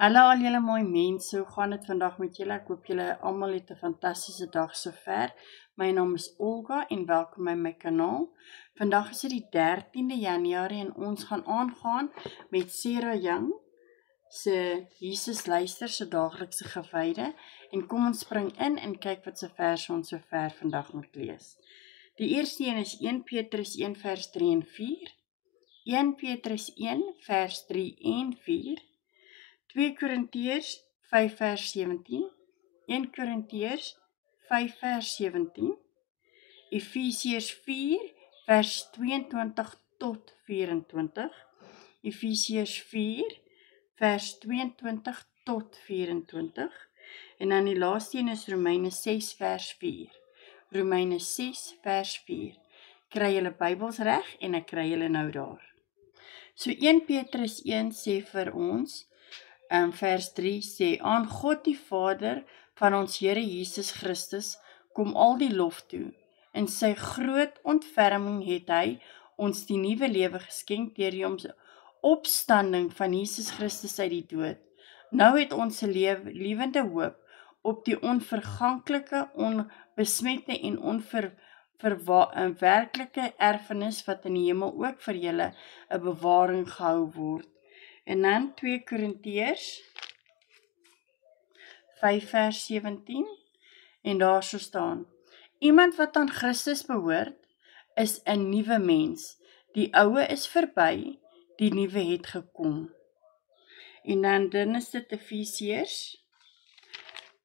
Hallo al julle mooi mense, hoe gaan dit vandag met julle? Ek hoop julle almal het 'n fantastiese dag sover. My naam is Olga en welkom by my kanaal. Vandag is dit die 13de Januarie en ons gaan aangaan met Sarah Young se Jesus luister se daaglikse gewyde en kom ons spring in en kyk wat se verse ons sover vandag moet lees. Die eerste een is 1 Petrus 1 vers 3 en 4, 1 Petrus 1 vers 3 en 4, 2 Korintiërs 5 vers 17, 1 Korintiërs 5 vers 17, Efesiërs 4 vers 22 tot 24, Efesiërs 4 vers 22 tot 24, en dan die laaste een is Romeine 6 vers 4, Romeine 6 vers 4, kry julle Bybels reg en ek kry julle nou daar. So 1 Petrus 1 sê vir ons, vers 3 sê, aan God die Vader van ons Here Jesus Christus kom al die lof toe. In sy groot ontferming het hy ons die nuwe lewe geskenk deur die opstanding van Jesus Christus uit die dood. Nou het ons 'n lewende hoop op die onverganklike, onbesmette en onverwerklike erfenis wat in die hemel ook vir julle 'n bewaring gehou word. En dan 2 Korintiërs 5 vers 17 en daar so staan, iemand wat aan Christus behoort is 'n nuwe mens, die oue is verby, die nuwe het gekom. En dan is dit Efesiërs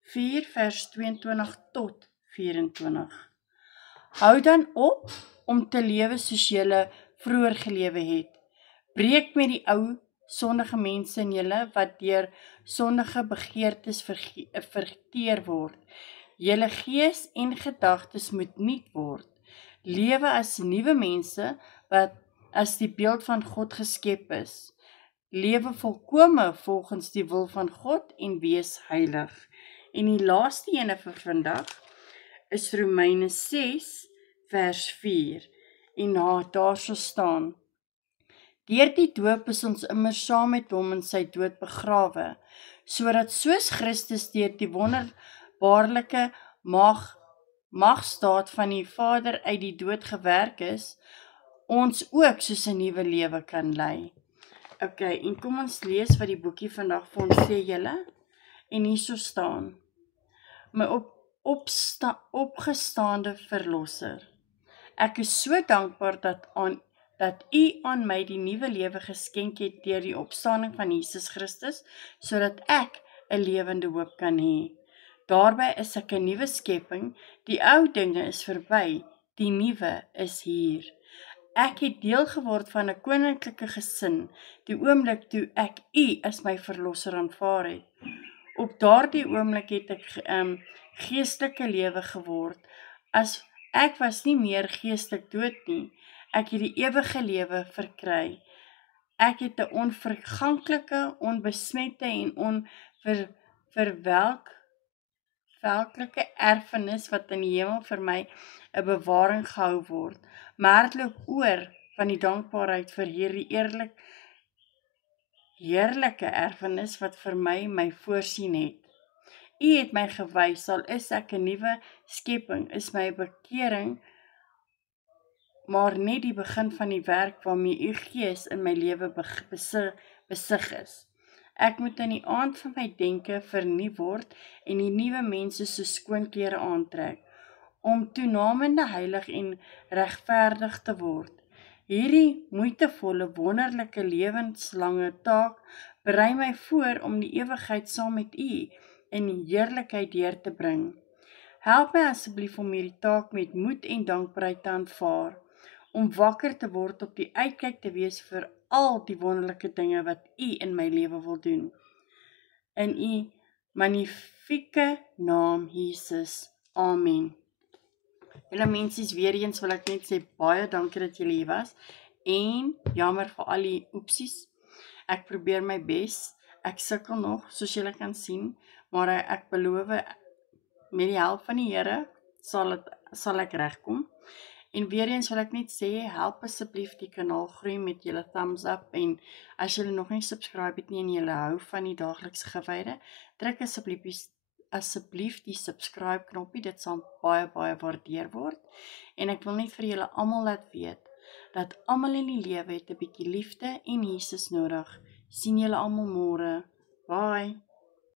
4 vers 22 tot 24. Hou dan op om te lewe soos julle vroeër gelewe het. Breek met die ou sondige mense in julle wat deur sondige begeertes verteer word. Julle gees en gedagtes moet nuut word. Lewe as nuwe mense wat as die beeld van God geskep is. Lewe volkome volgens die wil van God en wees heilig. En die laaste ene vir vandag is Romeine 6 vers 4 en daar so staan, deur die doop is ons immer saam met hom in sy dood begrawe, sodat soos Christus deur die wonderbaarlike magstaat van die Vader uit die dood gewerk is, ons ook soos 'n nuwe lewe kan lei. Ok, en kom ons lees wat die boekie vandag vir ons sê julle, en hierso staan, my opgestaande verlosser. Ek is so dankbaar dat U aan my die nuwe lewe geskenk het deur die opstanding van Jesus Christus, sodat ek 'n lewende hoop kan hê. Daarby is ek 'n nuwe skepping, die ou dinge is verby, die nuwe is hier. Ek het deel geword van 'n koninklike gesin, die oomblik toe ek U as my verlosser aanvaar het. Op daardie oomblik het ek geestelike lewe geword, as ek was nie meer geestelik dood nie, ek het die ewige lewe verkry. Ek het 'n onverganklike, onbesmette en onverwelklike erfenis wat in die hemel vir my 'n bewaring gehou word. Maar dit loop oor van die dankbaarheid vir hierdie heerlike erfenis wat vir my voorsien het. U het my gewys, al is ek 'n nuwe skepping, is my bekering maar net die begin van die werk waarmee U Gees in my lewe besig is. Ek moet in die aand van my denke vernuwe word en die nuwe mense so skoon klere aantrek, om toenamende heilig en regverdig te word. Hierdie moeitevolle, wonderlike lewenslange taak berei my voor om die ewigheid saam met U in die heerlikheid deur te bring. Help my asseblief om hierdie taak met moed en dankbaarheid te aanvaar, om wakker te word, op die uitkyk te wees vir al die wonderlike dinge wat U in my lewe wil doen. In U magnifieke naam Jesus. Amen. Julle mensies, weer eens wil ek net sê baie dankie dat julle hier was en jammer vir al die oepsies. Ek probeer my bes. Ek sukkel nog, soos julle kan sien, maar ek beloof met die hulp van die Here sal ek regkom. En weer eens wil ek net sê, help asseblief die kanaal groei met julle thumbs up en as julle nog nie subscribe het nie en julle hou van die daaglikse gewyde, druk asseblief die subscribe knoppie, dit sal baie waardeer word. En ek wil net vir julle almal laat weet, dat almal in die lewe het 'n bietjie liefde en Jesus nodig. Sien julle almal môre. Bye.